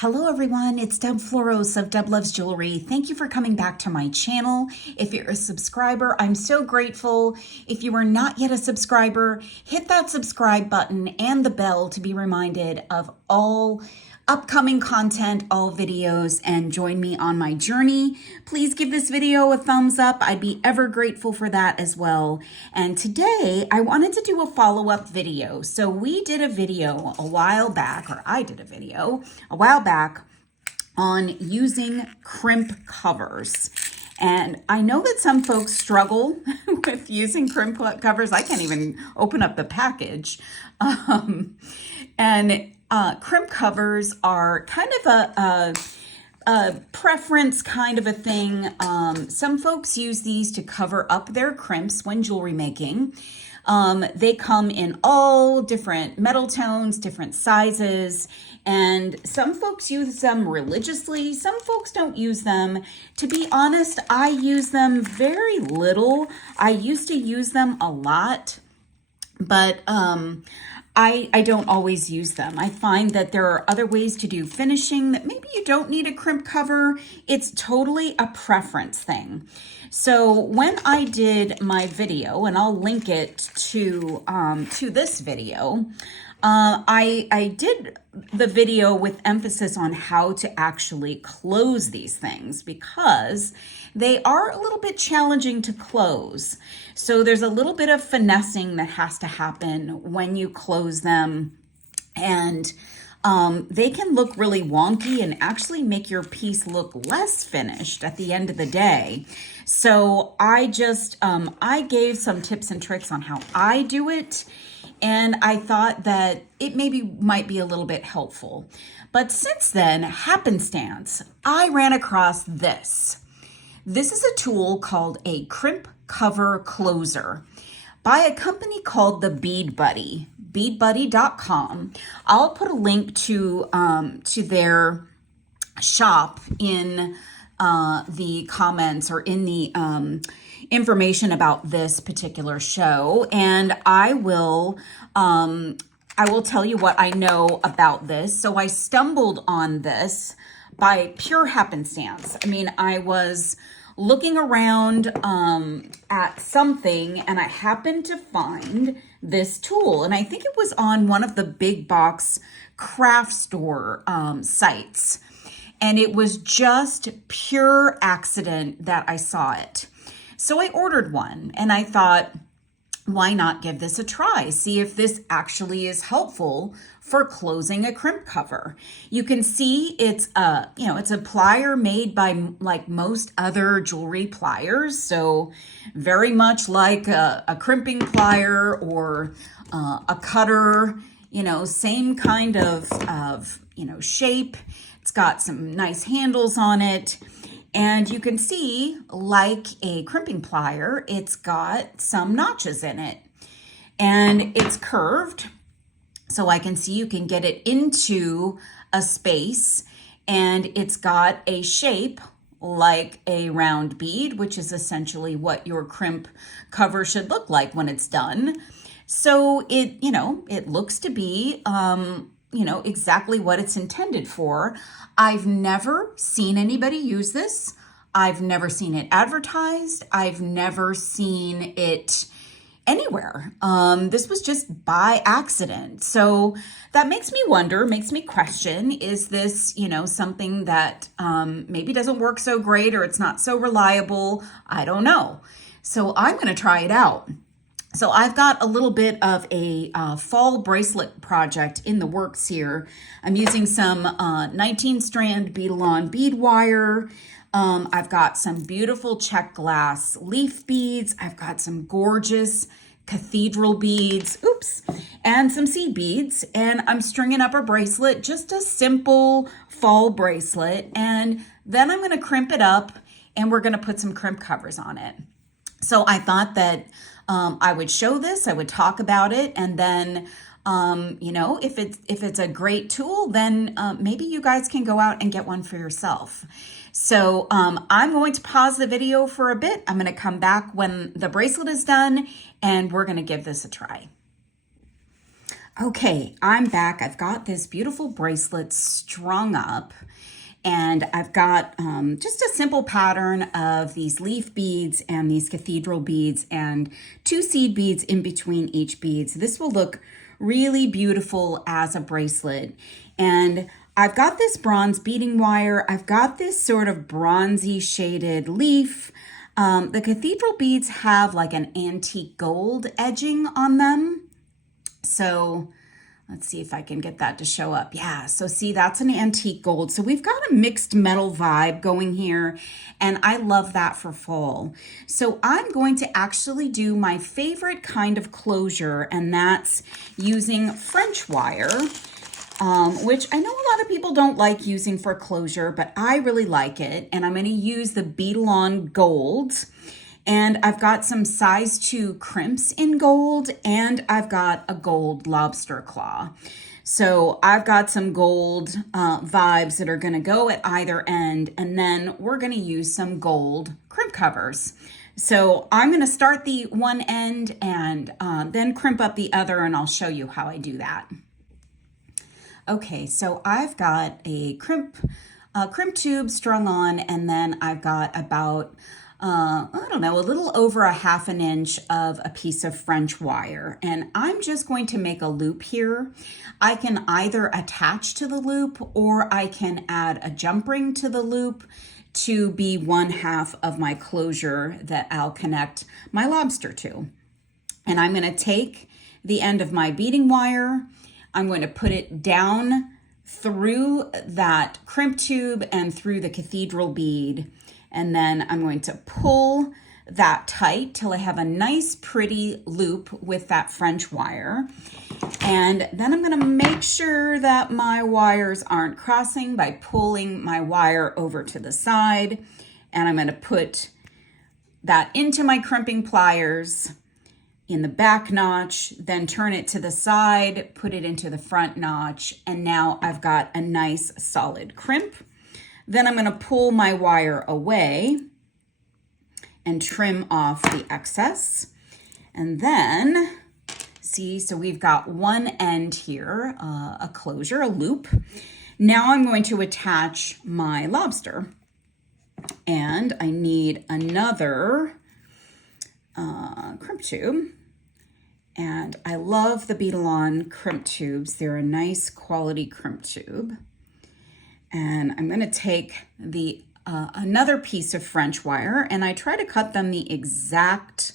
Hello everyone, it's Deb Floros of Deb Loves Jewelry. Thank you for coming back to my channel. If you're a subscriber, I'm so grateful. If you are not yet a subscriber, hit that subscribe button and the bell to be reminded of all upcoming content, all videos, and join me on my journey. Please give this video a thumbs up. I'd be ever grateful for that as well. And today I wanted to do a follow-up video. So we did a video a while back, or I did a video a while back on using crimp covers. And I know that some folks struggle with using crimp covers. I can't even open up the package. Crimp covers are kind of a preference kind of a thing. Some folks use these to cover up their crimps when jewelry making. They come in all different metal tones, different sizes, and some folks use them religiously. Some folks don't use them. To be honest, I use them very little. I used to use them a lot, but I don't always use them. I find that there are other ways to do finishing that maybe you don't need a crimp cover. It's totally a preference thing. So when I did my video, and I'll link it to this video, I did the video with emphasis on how to actually close these things because they are a little bit challenging to close. So there's a little bit of finessing that has to happen when you close them, and they can look really wonky and actually make your piece look less finished at the end of the day. So I just, I gave some tips and tricks on how I do it, and I thought that it might be a little bit helpful. But since then, happenstance, I ran across this. This is a tool called a crimp cover closer by a company called the Bead Buddy, beadbuddy.com. I'll put a link to their shop in the comments or in the information about this particular show, and I will tell you what I know about this. So I stumbled on this by pure happenstance. I mean, I was looking around at something and I happened to find this tool, and I think it was on one of the big box craft store sites, and it was just pure accident that I saw it. So I ordered one, and I thought, why not give this a try? See if this actually is helpful for closing a crimp cover. You can see it's it's a plier made by like most other jewelry pliers. So very much like a crimping plier or a cutter, same kind of shape. It's got some nice handles on it. And you can see, like a crimping plier, it's got some notches in it. And it's curved, so I can see you can get it into a space. And it's got a shape like a round bead, which is essentially what your crimp cover should look like when it's done. So it looks to be exactly what it's intended for. I've never seen anybody use this. I've never seen it advertised. I've never seen it anywhere. This was just by accident. So that makes me wonder, makes me question, is this, something that maybe doesn't work so great, or it's not so reliable? I don't know. So I'm going to try it out. So I've got a little bit of a fall bracelet project in the works here. I'm using some 19-strand bead-along bead wire. I've got some beautiful check glass leaf beads. I've got some gorgeous cathedral beads, and some seed beads. And I'm stringing up a bracelet, just a simple fall bracelet. And then I'm going to crimp it up, and we're going to put some crimp covers on it. So I thought that I would show this, I would talk about it, and then, if it's a great tool, then maybe you guys can go out and get one for yourself. So I'm going to pause the video for a bit. I'm going to come back when the bracelet is done, and we're going to give this a try. Okay, I'm back. I've got this beautiful bracelet strung up, and I've got just a simple pattern of these leaf beads and these cathedral beads and 2 seed beads in between each bead. So this will look really beautiful as a bracelet. And I've got this bronze beading wire. I've got this sort of bronzy shaded leaf. The cathedral beads have like an antique gold edging on them. So let's see if I can get that to show up. Yeah, so see, that's an antique gold. So we've got a mixed metal vibe going here, and I love that for fall. So I'm going to actually do my favorite kind of closure, and that's using French wire, which I know a lot of people don't like using for closure, but I really like it. And I'm going to use the Bead Gold. And I've got some size 2 crimps in gold, and I've got a gold lobster claw. So I've got some gold vibes that are gonna go at either end, and then we're gonna use some gold crimp covers. So I'm gonna start the one end and then crimp up the other, and I'll show you how I do that. Okay, so I've got a crimp tube strung on, and then I've got about I don't know, a little over a 1/2 inch of a piece of French wire. And I'm just going to make a loop here. I can either attach to the loop, or I can add a jump ring to the loop to be 1/2 of my closure that I'll connect my lobster to. And I'm going to take the end of my beading wire, I'm going to put it down through that crimp tube and through the cathedral bead. And then I'm going to pull that tight till I have a nice pretty loop with that French wire. And then I'm going to make sure that my wires aren't crossing by pulling my wire over to the side. And I'm going to put that into my crimping pliers in the back notch, then turn it to the side, put it into the front notch. And now I've got a nice solid crimp. Then I'm going to pull my wire away and trim off the excess. And then, see, so we've got one end here, a closure, a loop. Now I'm going to attach my lobster. And I need another crimp tube. And I love the Bead crimp tubes. They're a nice quality crimp tube. And I'm going to take the another piece of French wire, and I try to cut them the exact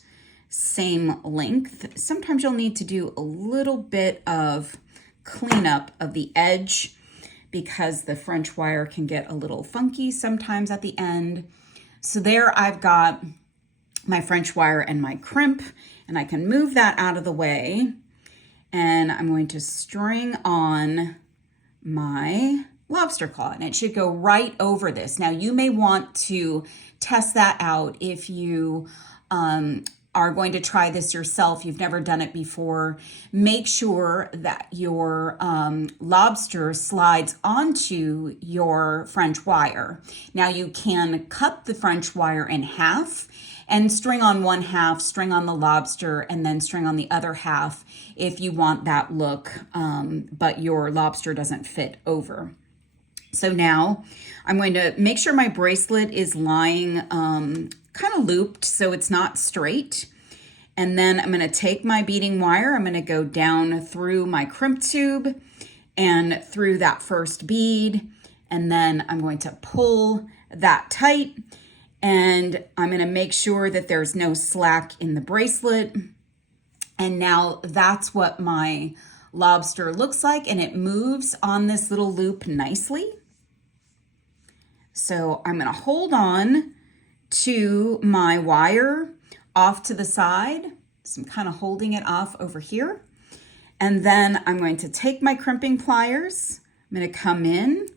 same length. Sometimes you'll need to do a little bit of cleanup of the edge because the French wire can get a little funky sometimes at the end. So there I've got my French wire and my crimp, and I can move that out of the way. And I'm going to string on my lobster claw, and it should go right over this. Now you may want to test that out if you are going to try this yourself. You've never done it before. Make sure that your lobster slides onto your French wire. Now you can cut the French wire in half and string on 1/2, string on the lobster, and then string on the other half if you want that look, but your lobster doesn't fit over. So now I'm going to make sure my bracelet is lying kind of looped so it's not straight. And then I'm going to take my beading wire. I'm going to go down through my crimp tube and through that first bead. And then I'm going to pull that tight. And I'm going to make sure that there's no slack in the bracelet. And now that's what my lobster looks like. And it moves on this little loop nicely. So I'm going to hold on to my wire off to the side. So I'm kind of holding it off over here. And then I'm going to take my crimping pliers. I'm going to come in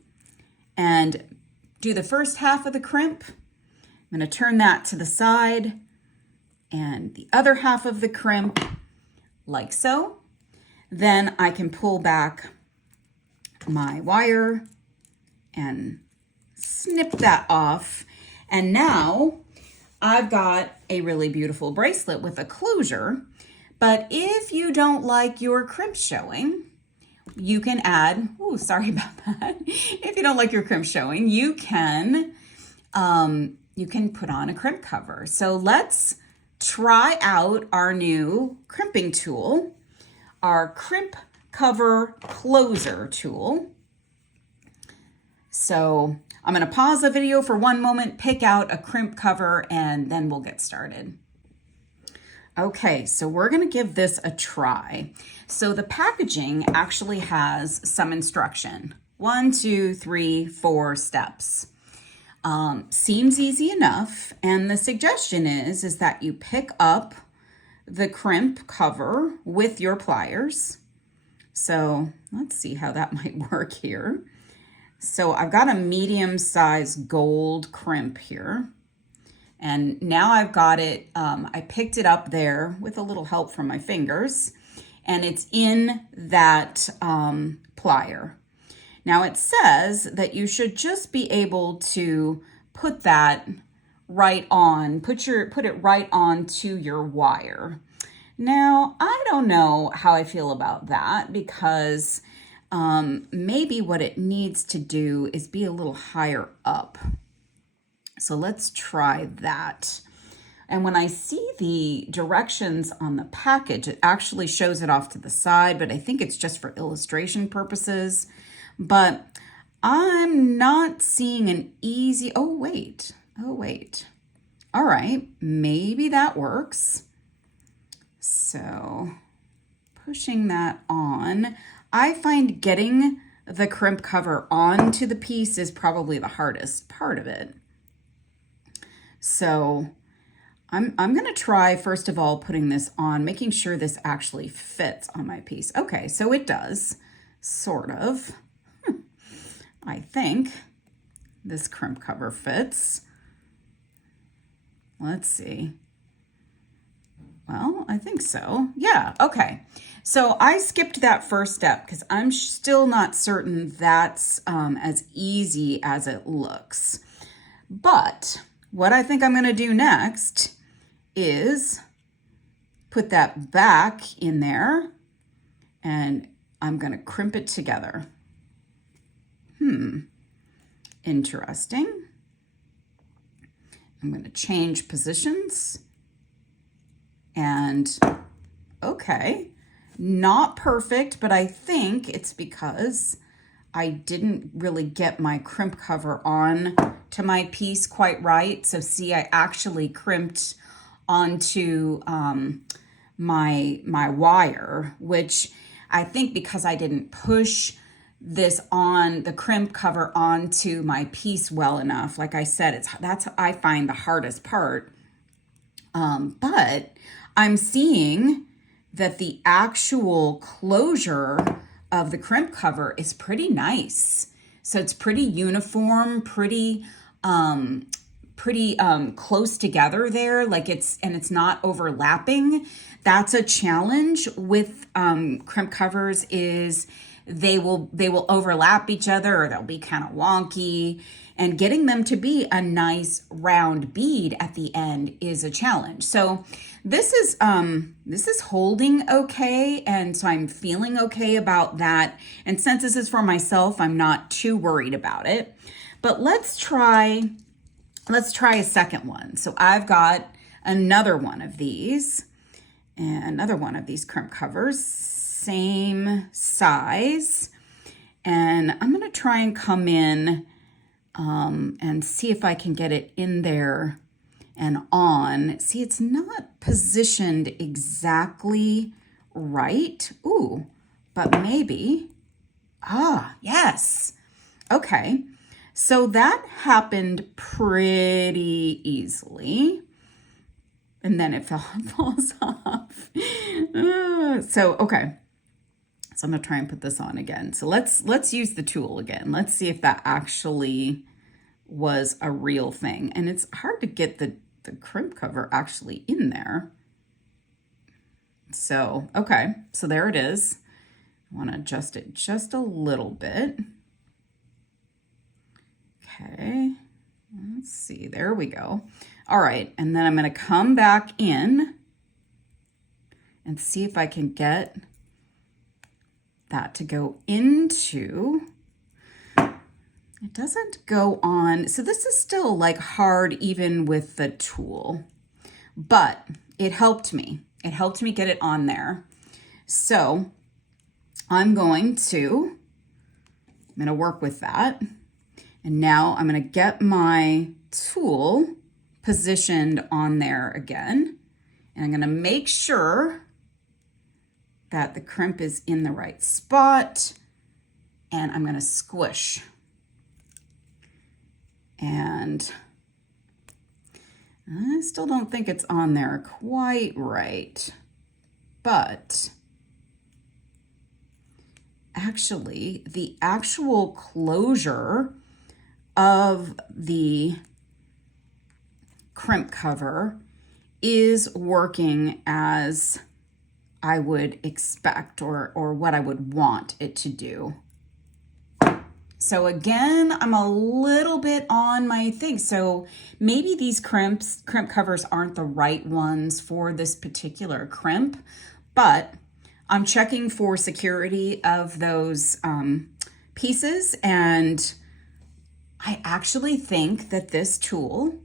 and do the first half of the crimp. I'm going to turn that to the side and the other half of the crimp like so. Then I can pull back my wire and snip that off. And now I've got a really beautiful bracelet with a closure, But if you don't like your crimp showing, you can add, oh, sorry about that. If you don't like your crimp showing, you can put on a crimp cover. So let's try out our new crimping tool, our crimp cover closer tool. So I'm going to pause the video for one moment, pick out a crimp cover, and then we'll get started. Okay, so we're going to give this a try. So the packaging actually has some instruction. 1, 2, 3, 4 steps. Seems easy enough. And the suggestion is that you pick up the crimp cover with your pliers. So let's see how that might work here. So I've got a medium-sized gold crimp here. And now I've got it, I picked it up there with a little help from my fingers, and it's in that plier. Now it says that you should just be able to put that right on, put it right onto your wire. Now, I don't know how I feel about that because maybe what it needs to do is be a little higher up. So let's try that. And when I see the directions on the package, it actually shows it off to the side, but I think it's just for illustration purposes. But I'm not seeing an easy, oh wait. All right, maybe that works. So pushing that on, I find getting the crimp cover onto the piece is probably the hardest part of it. So I'm going to try, first of all, putting this on, making sure this actually fits on my piece. Okay, so it does, sort of. I think this crimp cover fits. Let's see. Well, I think so. Yeah, okay. So I skipped that first step because I'm still not certain that's as easy as it looks. But what I think I'm going to do next is put that back in there and I'm going to crimp it together. Interesting. I'm going to change positions and okay, not perfect, but I think it's because I didn't really get my crimp cover on to my piece quite right. So see, I actually crimped onto my wire, which I think because I didn't push this on the crimp cover onto my piece well enough. Like I said, that's I find the hardest part. But I'm seeing that the actual closure of the crimp cover is pretty nice. So it's pretty uniform, pretty close together there. Like it's not overlapping. That's a challenge with crimp covers is they will overlap each other or they'll be kind of wonky. And getting them to be a nice round bead at the end is a challenge. So this is holding okay, and so I'm feeling okay about that. And since this is for myself, I'm not too worried about it. But let's try a second one. So I've got another one of these, and another one of these crimp covers, same size, and I'm going to try and come in and see if I can get it in there and on. See, it's not positioned exactly right. Ooh, but maybe. Ah, yes. Okay. So that happened pretty easily. And then it falls off. Okay. So I'm gonna try and put this on again. So let's use the tool again. Let's see if that actually was a real thing. And it's hard to get the crimp cover actually in there. So, okay, so there it is. I wanna adjust it just a little bit. Okay, let's see, there we go. All right, and then I'm gonna come back in and see if I can get that to go into. It doesn't go on. So this is still like hard even with the tool, but it helped me. It helped me get it on there. So I'm going to work with that. And now I'm going to get my tool positioned on there again. And I'm going to make sure that the crimp is in the right spot. And I'm going to squish. And I still don't think it's on there quite right. But actually, the actual closure of the crimp cover is working as I would expect or what I would want it to do. So again, I'm a little bit on my thing. So maybe these crimp covers aren't the right ones for this particular crimp, but I'm checking for security of those pieces, and I actually think that this tool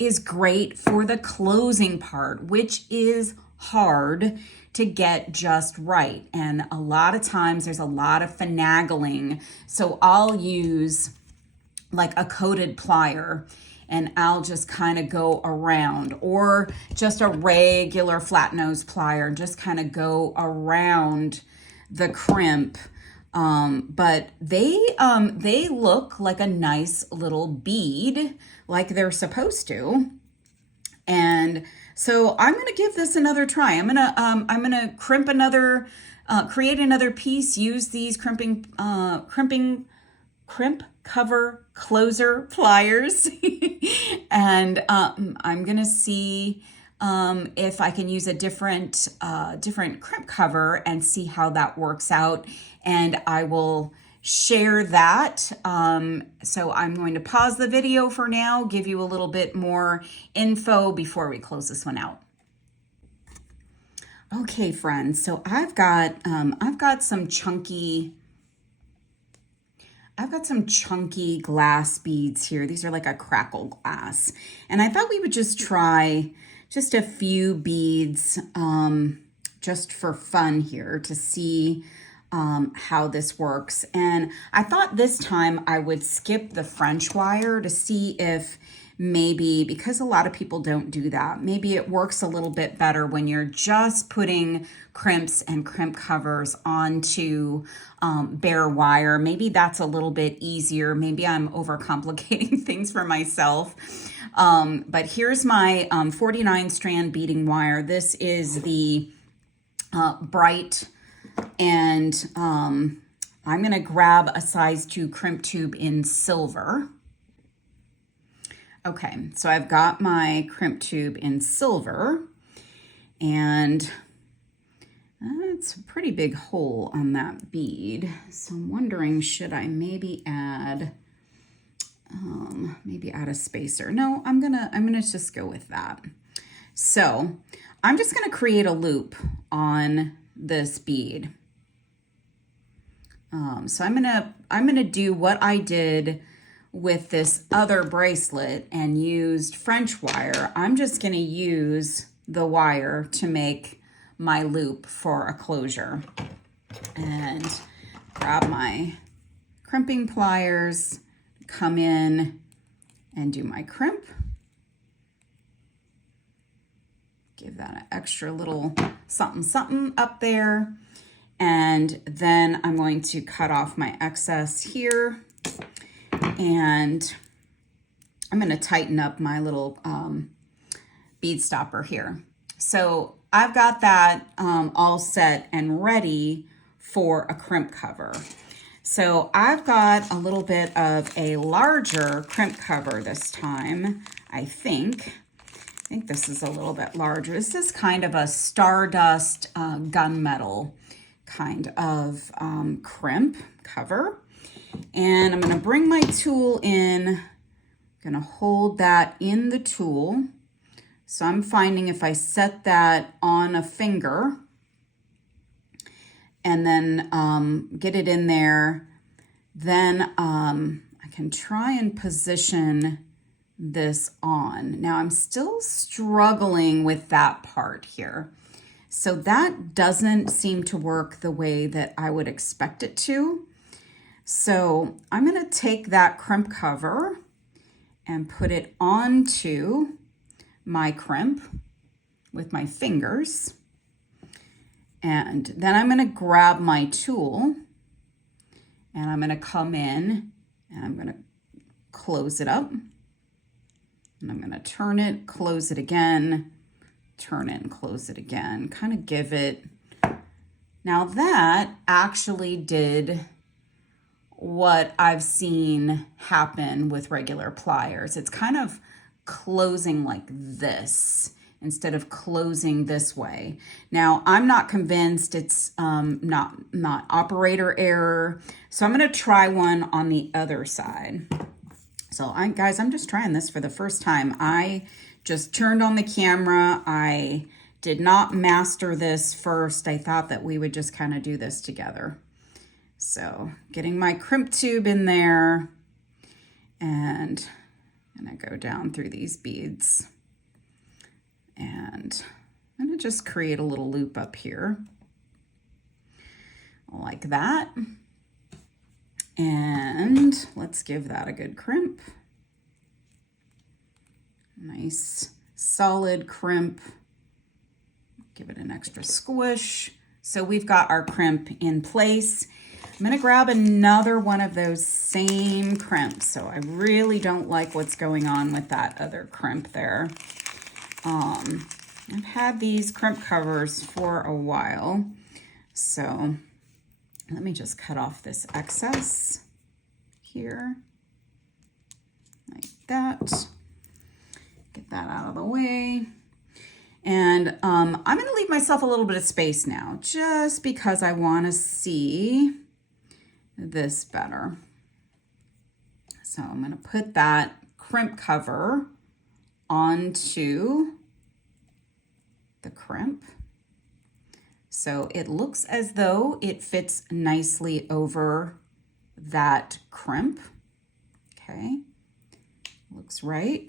is great for the closing part, which is hard to get just right. And a lot of times there's a lot of finagling. So I'll use like a coated plier and I'll just kind of go around, or just a regular flat nose plier, just kind of go around the crimp. But they look like a nice little bead, like they're supposed to. And so I'm going to give this another try. I'm going to crimp another, create another piece, use these crimp cover closer pliers. And I'm going to see if I can use a different crimp cover and see how that works out. And I will share that. So I'm going to pause the video for now, give you a little bit more info before we close this one out. Okay, friends, so I've got some chunky glass beads here. These are like a crackle glass. And I thought we would just try just a few beads just for fun here to see how this works. And I thought this time I would skip the French wire to see if maybe, because a lot of people don't do that, maybe it works a little bit better when you're just putting crimps and crimp covers onto bare wire. Maybe that's a little bit easier. Maybe I'm overcomplicating things for myself. But here's my 49 strand beading wire. This is the bright, and I'm going to grab a size 2 crimp tube in silver. Okay, so I've got my crimp tube in silver, and it's a pretty big hole on that bead. So I'm wondering, should I maybe add a spacer? No, I'm gonna just go with that. So I'm just gonna create a loop on this bead. So I'm gonna do what I did with this other bracelet and used French wire. I'm just gonna use the wire to make my loop for a closure. And grab my crimping pliers, come in and do my crimp. Give that an extra little something up there. And then I'm going to cut off my excess here. And I'm going to tighten up my little bead stopper here. So I've got that all set and ready for a crimp cover. So I've got a little bit of a larger crimp cover this time. I think this is a little bit larger. This is kind of a stardust gunmetal kind of crimp cover. And I'm going to bring my tool in. I'm going to hold that in the tool. So I'm finding if I set that on a finger, and then get it in there. Then I can try and position this on. Now I'm still struggling with that part here. So that doesn't seem to work the way that I would expect it to. So I'm going to take that crimp cover and put it onto my crimp with my fingers. And then I'm going to grab my tool and I'm going to come in and I'm going to close it up. And I'm going to turn it, close it again, turn it and close it again, kind of give it. Now that actually did what I've seen happen with regular pliers. It's kind of closing like this instead of closing this way. Now I'm not convinced it's not operator error. So I'm going to try one on the other side. So guys, I'm just trying this for the first time. I just turned on the camera. I did not master this first. I thought that we would just kind of do this together. So getting my crimp tube in there and I'm gonna go down through these beads and I'm gonna just create a little loop up here like that. And let's give that a good crimp. Nice solid crimp. Give it an extra squish. So we've got our crimp in place. I'm going to grab another one of those same crimps. So I really don't like what's going on with that other crimp there. I've had these crimp covers for a while. So let me just cut off this excess here, like that. Get that out of the way. And I'm going to leave myself a little bit of space now, just because I want to see this better. So I'm going to put that crimp cover onto the crimp. So it looks as though it fits nicely over that crimp. Okay, looks right.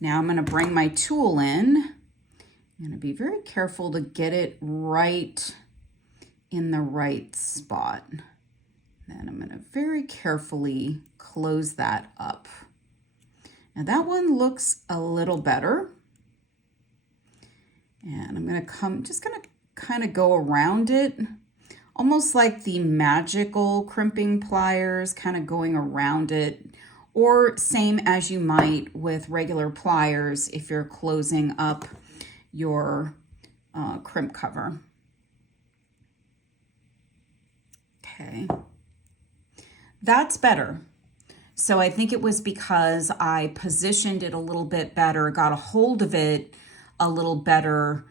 Now I'm going to bring my tool in. I'm going to be very careful to get it right in the right spot. Then I'm going to very carefully close that up. Now that one looks a little better. And I'm going to just going to kind of go around it, almost like the magical crimping pliers, kind of going around it, or same as you might with regular pliers if you're closing up your crimp cover. Okay, that's better. So I think it was because I positioned it a little bit better, got a hold of it a little better,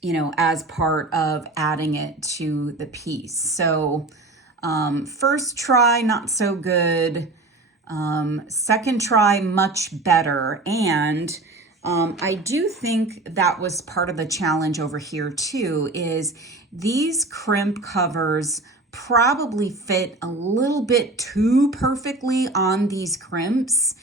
you know, as part of adding it to the piece. So first try, not so good. Second try, much better. And I do think that was part of the challenge over here too, is these crimp covers probably fit a little bit too perfectly on these crimps.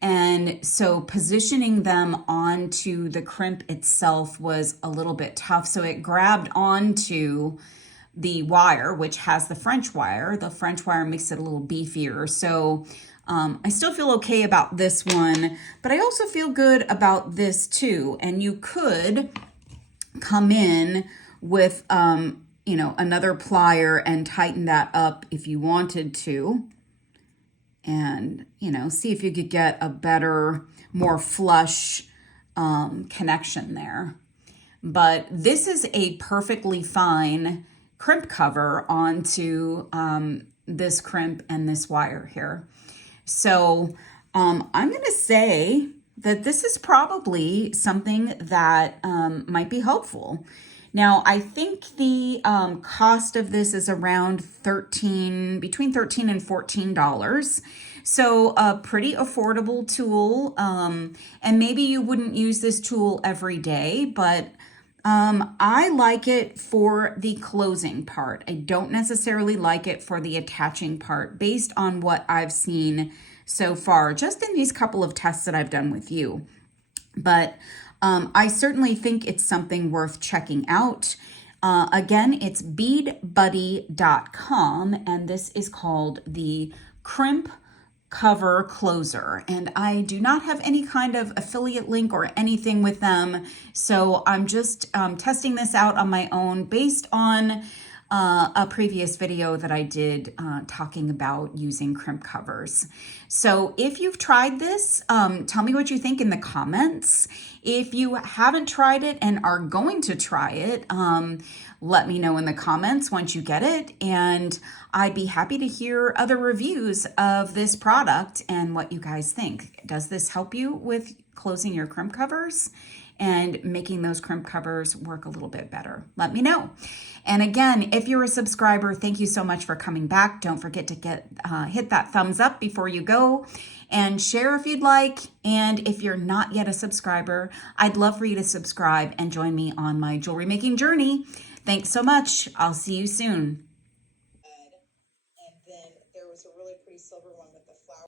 And so positioning them onto the crimp itself was a little bit tough. So it grabbed onto the wire, which has the French wire. The French wire makes it a little beefier. So I still feel okay about this one, but I also feel good about this too. And you could come in with, you know, another plier and tighten that up if you wanted to. And, you know, see if you could get a better, more flush connection there. But this is a perfectly fine crimp cover onto this crimp and this wire here. So I'm going to say that this is probably something that might be helpful. Now, I think the cost of this is around between $13 and $14. So a pretty affordable tool. And maybe you wouldn't use this tool every day, but I like it for the closing part. I don't necessarily like it for the attaching part based on what I've seen so far, just in these couple of tests that I've done with you. But I certainly think it's something worth checking out. Again, it's beadbuddy.com, and this is called the Crimp cover closer, and I do not have any kind of affiliate link or anything with them, so I'm just testing this out on my own based on a previous video that I did talking about using crimp covers. So if you've tried this, tell me what you think in the comments. If you haven't tried it and are going to try it, let me know in the comments once you get it, and I'd be happy to hear other reviews of this product and what you guys think. Does this help you with closing your crimp covers and making those crimp covers work a little bit better? Let me know. And again, if you're a subscriber, thank you so much for coming back. Don't forget to hit that thumbs up before you go, and share if you'd like. And if you're not yet a subscriber, I'd love for you to subscribe and join me on my jewelry making journey. Thanks so much. I'll see you soon.